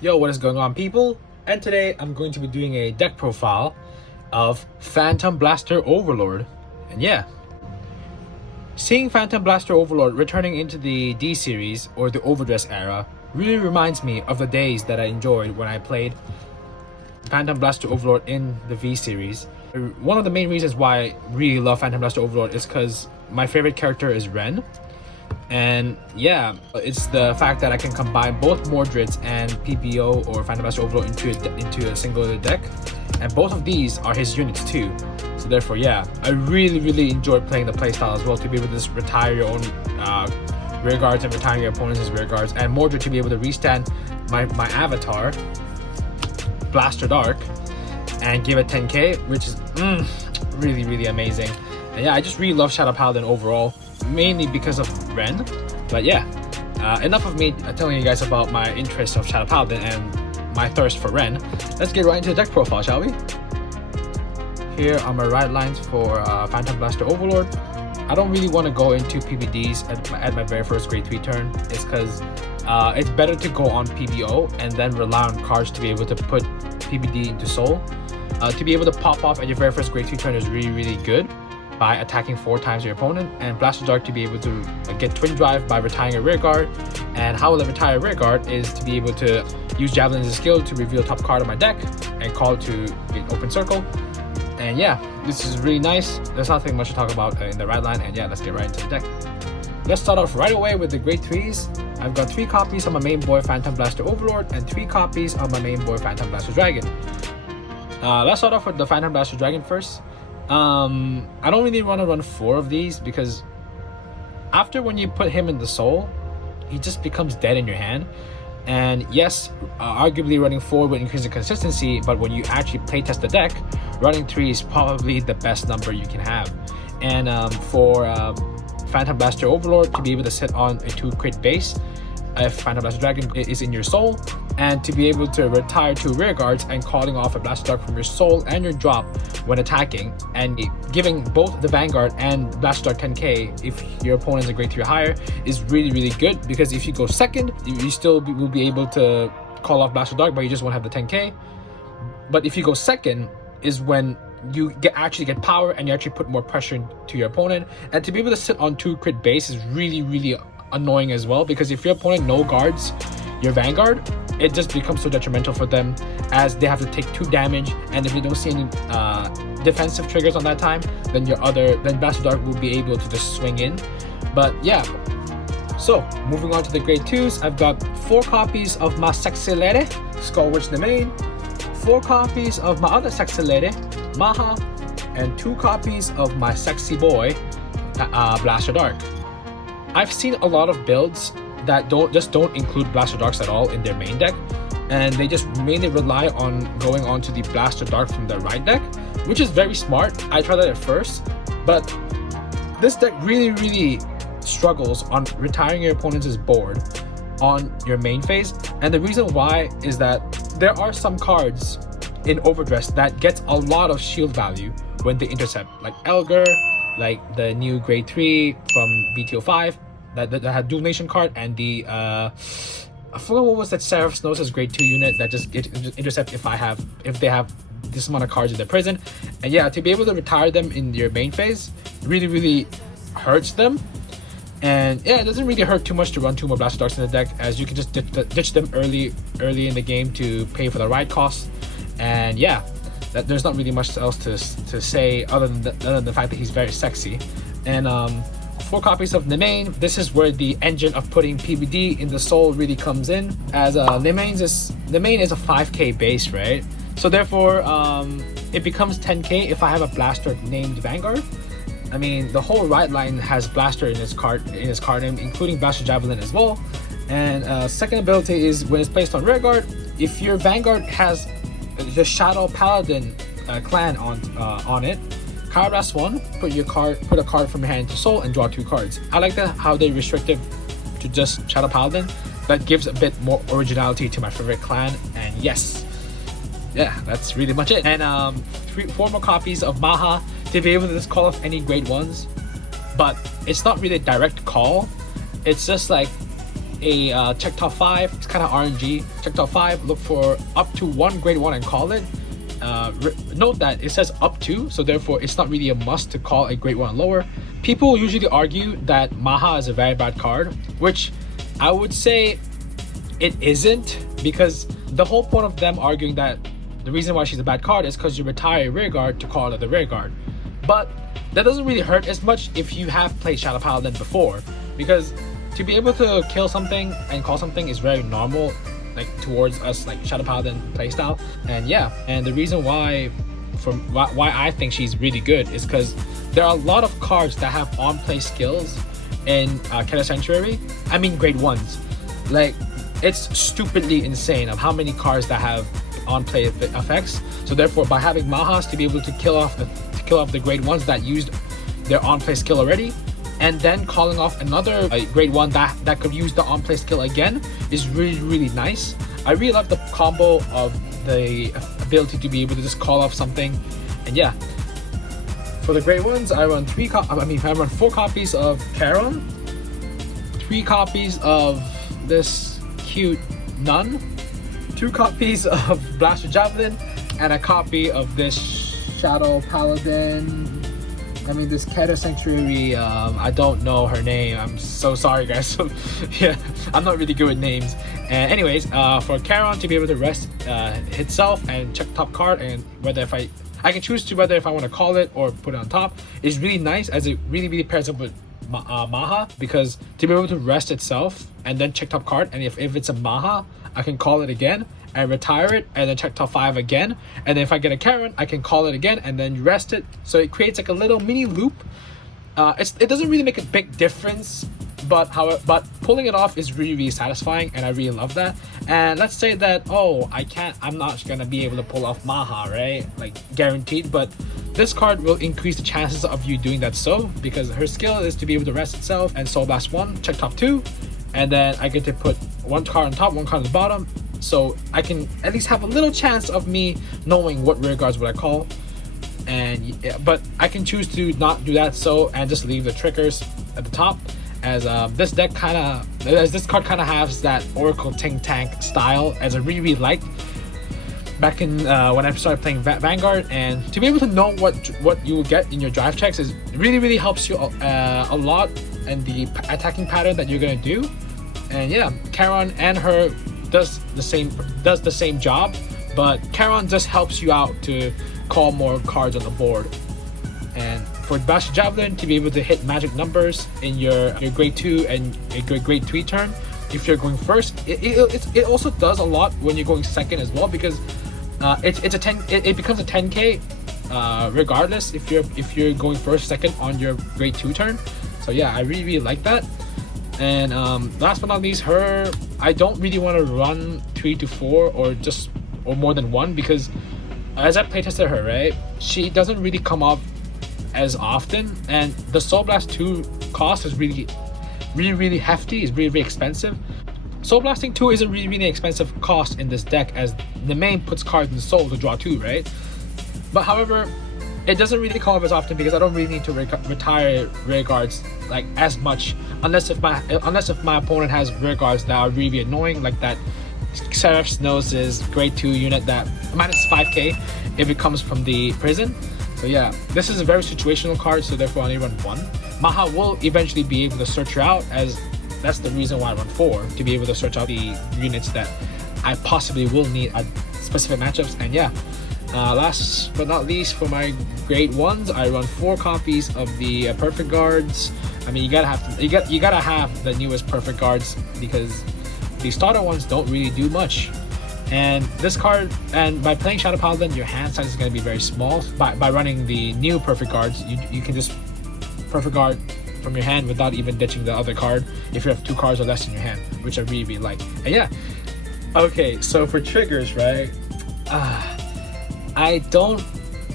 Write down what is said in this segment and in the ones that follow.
Yo, what is going on, people? And today I'm going to be doing a deck profile of Phantom Blaster Overlord. And yeah, seeing Phantom Blaster Overlord returning into the D series or the Overdress era really reminds me of the days that I enjoyed when I played Phantom Blaster Overlord in the V series. One of the main reasons why I really love Phantom Blaster Overlord is because my favorite character is Ren. And yeah, it's the fact that I can combine both Mordred's and PBO or Phantom Blaster Overlord into a single deck, and both of these are his units too. So therefore, yeah, I really enjoyed playing the playstyle as well, to be able to just retire your own rear guards and retiring your opponent's rear guards, and Mordred to be able to restand my avatar Blaster Dark and give it 10k, which is really amazing. And yeah, I just really love Shadow Paladin overall, mainly because of Ren. But yeah, enough of me telling you guys about my interest of Shadow Paladin and my thirst for Ren. Let's get right into the deck profile, shall we? Here are my right lines for Phantom Blaster Overlord. I don't really want to go into PBDs at my very first grade 3 turn. It's because it's better to go on PBO and then rely on cards to be able to put PBD into soul. To be able to pop off at your very first grade 2 turn is really good by attacking 4 times your opponent, and Blaster Dark to be able to get Twin Drive by retiring a rear guard. And how will I retire a rear guard is to be able to use Javelin as a skill to reveal top card of my deck and call to get open circle. And yeah, this is really nice. There's nothing much to talk about in the right line, and yeah, let's get right into the deck. Let's start off right away with the grade 3s. I've got 3 copies of my main boy Phantom Blaster Overlord and 3 copies of my main boy Phantom Blaster Dragon. Let's start off with the Phantom Blaster Dragon first. I don't really want to run 4 of these because after when you put him in the soul, he just becomes dead in your hand. And yes, arguably running 4 would increase the consistency, but when you actually playtest the deck, running 3 is probably the best number you can have. And for Phantom Blaster Overlord to be able to sit on a 2 crit base if Phantom Blaster Dragon is in your soul, and to be able to retire 2 rear guards and calling off a Blaster Dark from your soul and your drop when attacking, and giving both the Vanguard and Blaster Dark 10k if your opponent is a grade 3 or higher is really good, because if you go second, you still will be able to call off Blaster Dark, but you just won't have the 10k. But if you go second is when you actually get power and you actually put more pressure to your opponent. And to be able to sit on 2 crit base is really annoying as well, because if your opponent no guards your Vanguard, it just becomes so detrimental for them, as they have to take 2 damage, and if they don't see any defensive triggers on that time, then then Blaster Dark will be able to just swing in. But yeah, so moving on to the grade 2s, I've got 4 copies of my sexy lady Skullwitch the main, 4 copies of my other sexy lady Maha, and 2 copies of my sexy boy Blaster Dark. I've seen a lot of builds that don't include Blaster Darks at all in their main deck, and they just mainly rely on going on to the Blaster Dark from the right deck, which is very smart. I tried that at first, but this deck really struggles on retiring your opponent's board on your main phase. And the reason why is that there are some cards in Overdress that gets a lot of shield value when they intercept, like Elgar, like the new grade 3 from D-BT05 that had dual nation card, and the I forgot what was that Seraph Snows' grade 2 unit that just intercept if they have this amount of cards in their prison. And yeah, to be able to retire them in your main phase really hurts them. And yeah, it doesn't really hurt too much to run 2 more Blaster Darks in the deck, as you can just ditch them early in the game to pay for the ride costs. And yeah, there's not really much else to say other than the fact that he's very sexy. And 4 copies of Nemain. This is where the engine of putting PBD in the soul really comes in, as Nemain is a 5k base, right? So therefore it becomes 10k if I have a Blaster named Vanguard. I mean, the whole right line has Blaster in his card name, including Blaster Javelin as well. And second ability is when it's placed on rear guard, if your Vanguard has the Shadow Paladin clan on it, Cardpress 1, put a card from your hand to soul and draw 2 cards. I like that how they restricted to just Shadow Paladin. That gives a bit more originality to my favorite clan. And yes, yeah, that's really much it. And 4 more copies of Maha to be able to just call off any grade 1s, but it's not really a direct call. It's just like a check top 5. It's kind of RNG. Check top 5, look for up to 1 grade 1 and call it. Note that it says up to, so therefore it's not really a must to call a grade 1 and lower. People usually argue that Maha is a very bad card, which I would say it isn't, because the whole point of them arguing that the reason why she's a bad card is because you retire a rear guard to call another rear guard. But that doesn't really hurt as much if you have played Shadow Paladin before, because to be able to kill something and call something is very normal, like towards us, like Shadow Paladin playstyle. And yeah, and the reason why I think she's really good is because there are a lot of cards that have on-play skills in Kaizo Sanctuary. I mean grade 1s. Like, it's stupidly insane of how many cards that have on-play effects. So therefore, by having Mahas to be able to kill off the grade 1s that used their on-play skill already, and then calling off another grade 1 that could use the on-play skill again is really nice. I really love the combo of the ability to be able to just call off something. And yeah, for the grade 1s, I run 4 copies of Charon, 3 copies of this cute nun, 2 copies of Blaster Javelin, and a copy of this Shadow Paladin. This Kaizo Sanctuary, I don't know her name. I'm so sorry, guys. So, yeah, I'm not really good with names. And anyways, for Charon to be able to rest itself and check top card, and whether if I can choose to whether if I want to call it or put it on top, is really nice, as it really pairs up with Maha, because to be able to rest itself and then check top card, and if it's a Maha, I can call it again and retire it and then check top 5 again, and then if I get a Charon, I can call it again and then rest it. So it creates like a little mini loop. It doesn't really make a big difference, but pulling it off is really satisfying, and I really love that. And let's say that, I'm not gonna be able to pull off Maha, right? Like, guaranteed, but this card will increase the chances of you doing that, so because her skill is to be able to rest itself and Soul Blast 1, check top 2, and then I get to put 1 card on top, 1 card on the bottom, so I can at least have a little chance of me knowing what rear guards would I call. And but I can choose to not do that, so, and just leave the triggers at the top, as this card kind of has that Oracle Ting Tank style, as I really liked back in when I started playing Vanguard. And to be able to know what you will get in your drive checks is really helps you a lot in the attacking pattern that you're gonna do. And yeah, Charon and her does the same job, but Charon just helps you out to call more cards on the board. And for Blaster Javelin to be able to hit magic numbers in your grade 2 and your grade 3 turn, if you're going first, it also does a lot when you're going second as well, because it becomes a 10k regardless if you're going first, second on your grade 2 turn. So yeah, I really like that. And last but not least, her, I don't really want to run 3 to 4 or more than 1, because as I playtested her, right, she doesn't really come up as often, and the Soul Blast 2 cost is really hefty, is really expensive. Soul Blasting 2 is a really expensive cost in this deck, as the main puts cards in Soul to draw 2, right? But however, it doesn't really come up as often because I don't really need to retire rear guards like as much, unless if my opponent has rear guards that are really annoying, like that Seraph's Noses grade 2 unit that minus 5k if it comes from the prison. So yeah, this is a very situational card, so therefore I only run 1. Maha will eventually be able to search her out, as that's the reason why I run 4, to be able to search out the units that I possibly will need at specific matchups. And yeah, last but not least, for my grade 1s, I run 4 copies of the perfect guards. I mean, you gotta have the newest perfect guards, because the starter ones don't really do much. And this card, and by playing Shadow Paladin, your hand size is going to be very small. By running the new perfect guards, you can just perfect guard from your hand without even ditching the other card if you have 2 cards or less in your hand, which I really like. And yeah, okay, so for triggers, right, I don't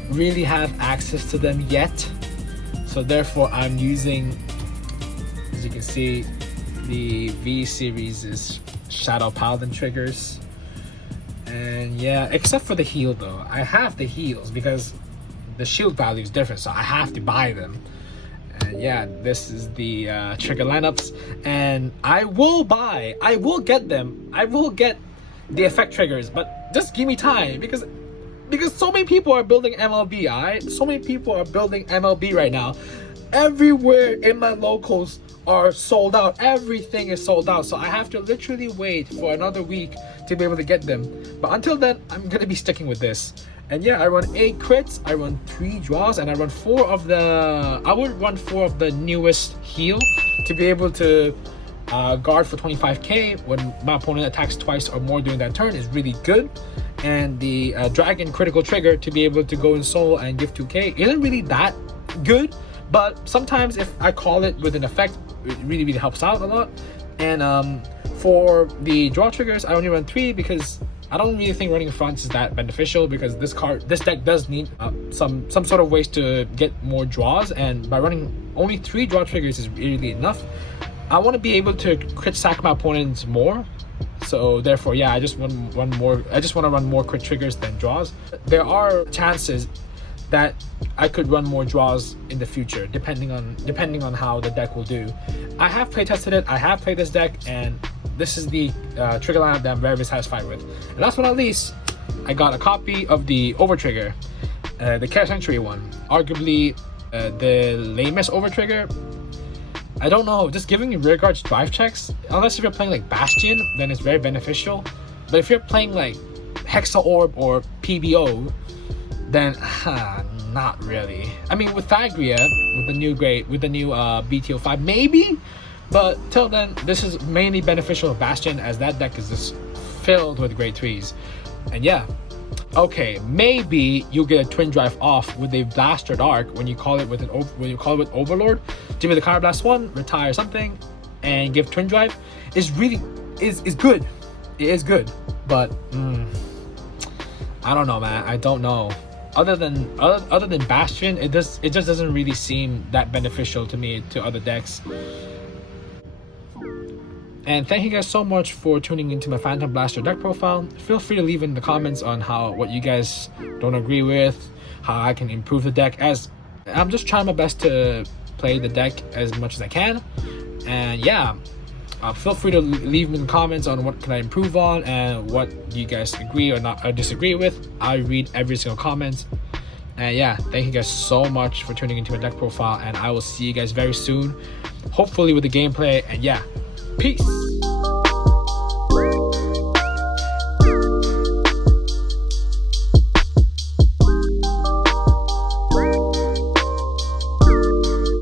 really have access to them yet, so therefore I'm using, as you can see, the V series is Shadow Paladin triggers. And yeah, except for the heal though. I have the heals because the shield value is different, so I have to buy them. And And yeah, this is the trigger lineups, and I will get them. I will get the effect triggers, but just give me time because so many people are building MLB. Alright, so many people are building MLB right now. Everywhere in my locals are sold out. Everything is sold out, so I have to literally wait for another week to be able to get them. But until then, I'm gonna be sticking with this. And yeah, I run 8 crits, I run 3 draws, and I run 4 of the... I would run 4 of the newest heal to be able to guard for 25k when my opponent attacks twice or more during that turn is really good. And the dragon critical trigger to be able to go in solo and give 2k isn't really that good, but sometimes if I call it with an effect, it really helps out a lot. And for the draw triggers, I only run 3 because I don't really think running fronts is that beneficial, because this deck does need some sort of ways to get more draws, and by running only 3 draw triggers is really enough. I want to be able to crit sack my opponents more, so therefore, yeah, I just want to run more crit triggers than draws. There are chances that I could run more draws in the future, depending on how the deck will do. I have play tested it. I have played this deck, and this is the trigger lineup that I'm very satisfied with. And last but not least, I got a copy of the Over Trigger, the Care Sanctuary one. Arguably the lamest Over Trigger. I don't know, just giving you rear guards drive checks, unless if you're playing like Bastion, then it's very beneficial. But if you're playing like Hexa Orb or PBO, then not really. I mean, with Thagria, with the new BT05, maybe. But till then, this is mainly beneficial to Bastion, as that deck is just filled with grade 3s. And yeah, okay, maybe you get a twin drive off with a Blaster Arc when you call it with Overlord. Give me the Counter Blast 1, retire something, and give twin drive. Is good. It is good, but I don't know, man. I don't know. Other than Bastion, it just doesn't really seem that beneficial to me to other decks. And thank you guys so much for tuning into my Phantom Blaster deck profile. Feel free to leave in the comments on what you guys don't agree with, how I can improve the deck, as I'm just trying my best to play the deck as much as I can. And yeah, feel free to leave in the comments on what can I improve on and what you guys agree or disagree with. I read every single comment. And yeah, thank you guys so much for tuning into my deck profile, and I will see you guys very soon, hopefully with the gameplay. And yeah, peace.